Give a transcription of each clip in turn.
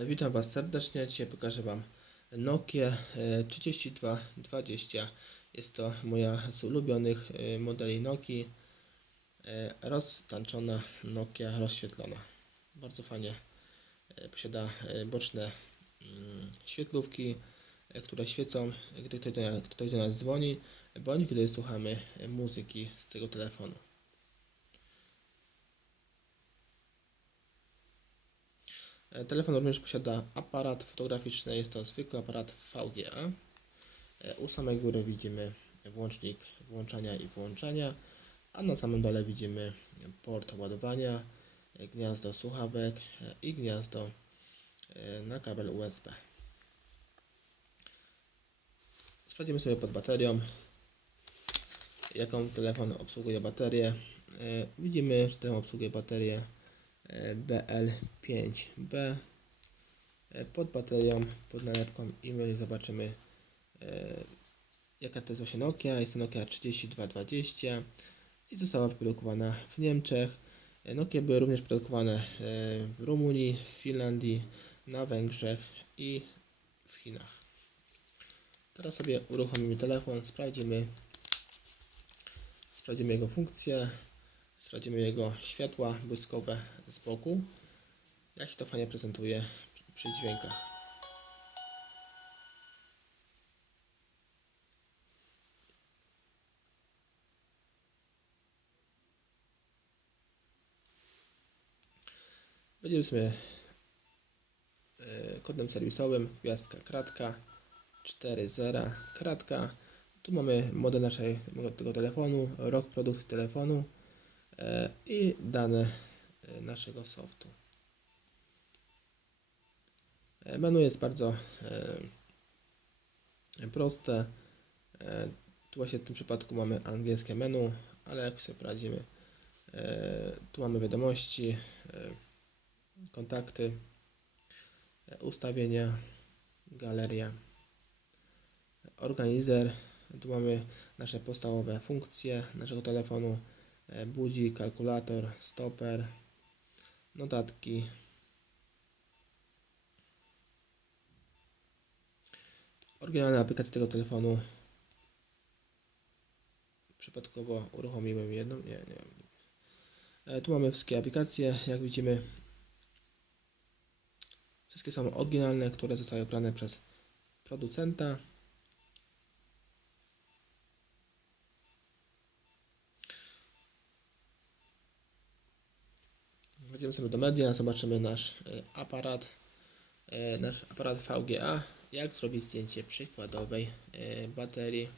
Witam Was serdecznie. Dzisiaj pokażę Wam Nokia 3220. Jest to moja z ulubionych modeli Nokii. Roztańczona Nokia rozświetlona. Bardzo fajnie posiada boczne świetlówki, które świecą, gdy ktoś do nas dzwoni, bądź gdy słuchamy muzyki z tego telefonu. Telefon również posiada aparat fotograficzny, jest to zwykły aparat VGA. U samej góry widzimy włącznik włączania i wyłączania, a na samym dole widzimy port ładowania, gniazdo słuchawek i gniazdo na kabel USB. Sprawdzimy sobie pod baterią, jaką telefon obsługuje baterię. Widzimy, że ten obsługuje baterię BL5B. Pod baterią, pod nalepką i my zobaczymy, jaka to jest właśnie Nokia. Jest to Nokia 3220 i została wyprodukowana w Niemczech. Nokie były również produkowane w Rumunii, w Finlandii, na Węgrzech i w Chinach. Teraz sobie uruchomimy telefon, sprawdzimy jego funkcję, sprawdzimy jego światła błyskowe z boku, jak się to fajnie prezentuje przy dźwiękach. Będziemy sobie kodem serwisowym gwiazdka kratka 40 kratka. Tu mamy model tego telefonu, rok produkcji telefonu i dane naszego softu. Menu jest bardzo proste. Tu właśnie w tym przypadku mamy angielskie menu, ale jak sobie poradzimy, tu mamy wiadomości, kontakty, ustawienia, galeria, organizer. Tu mamy nasze podstawowe funkcje naszego telefonu: budzik, kalkulator, stoper, notatki, oryginalne aplikacje tego telefonu. Przypadkowo uruchomiłem jedną, nie. Tu mamy wszystkie aplikacje, jak widzimy. Wszystkie są oryginalne, które zostały ograne przez producenta. Wejdziemy sobie do media, zobaczymy nasz aparat VGA, jak zrobić zdjęcie przykładowej baterii.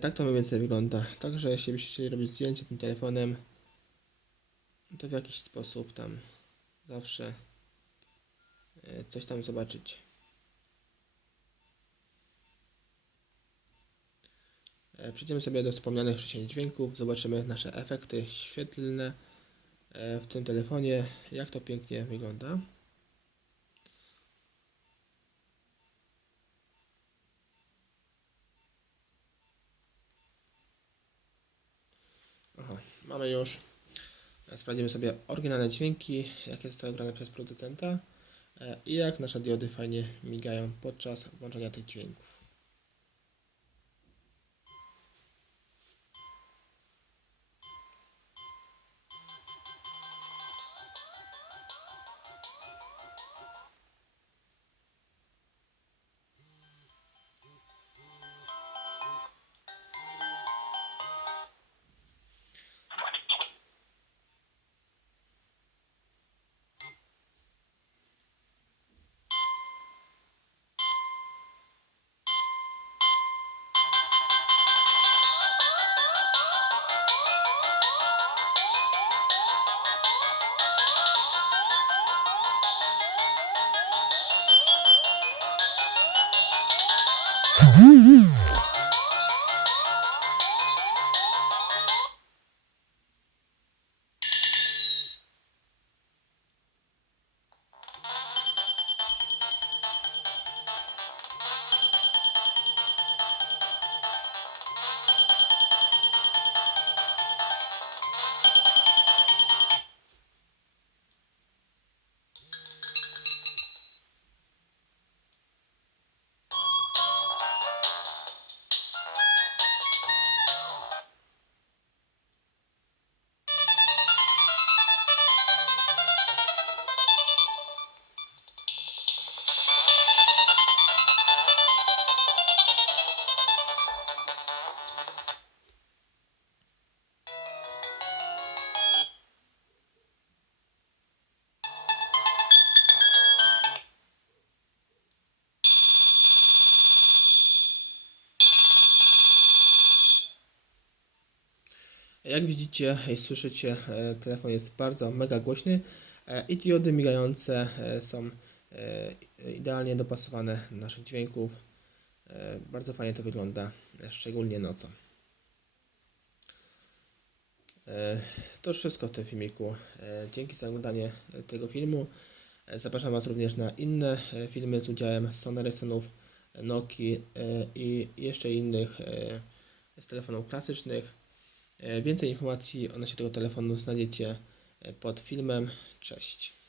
Tak to mniej więcej wygląda. Także jeśli byście chcieli robić zdjęcie tym telefonem, to w jakiś sposób tam zawsze coś tam zobaczyć. Przejdziemy sobie do wspomnianych wcześniej dźwięków, zobaczymy nasze efekty świetlne w tym telefonie, jak to pięknie wygląda. Mamy już. Sprawdzimy sobie oryginalne dźwięki, jakie zostały grane przez producenta i jak nasze diody fajnie migają podczas włączania tych dźwięków. Jak widzicie i słyszycie, telefon jest bardzo mega głośny i diody migające są idealnie dopasowane do naszych dźwięków. Bardzo fajnie to wygląda, szczególnie nocą. To już wszystko w tym filmiku. Dzięki za oglądanie tego filmu. Zapraszam Was również na inne filmy z udziałem Sony Ericssonów, Nokii i jeszcze innych z telefonów klasycznych. Więcej informacji odnośnie tego telefonu znajdziecie pod filmem. Cześć.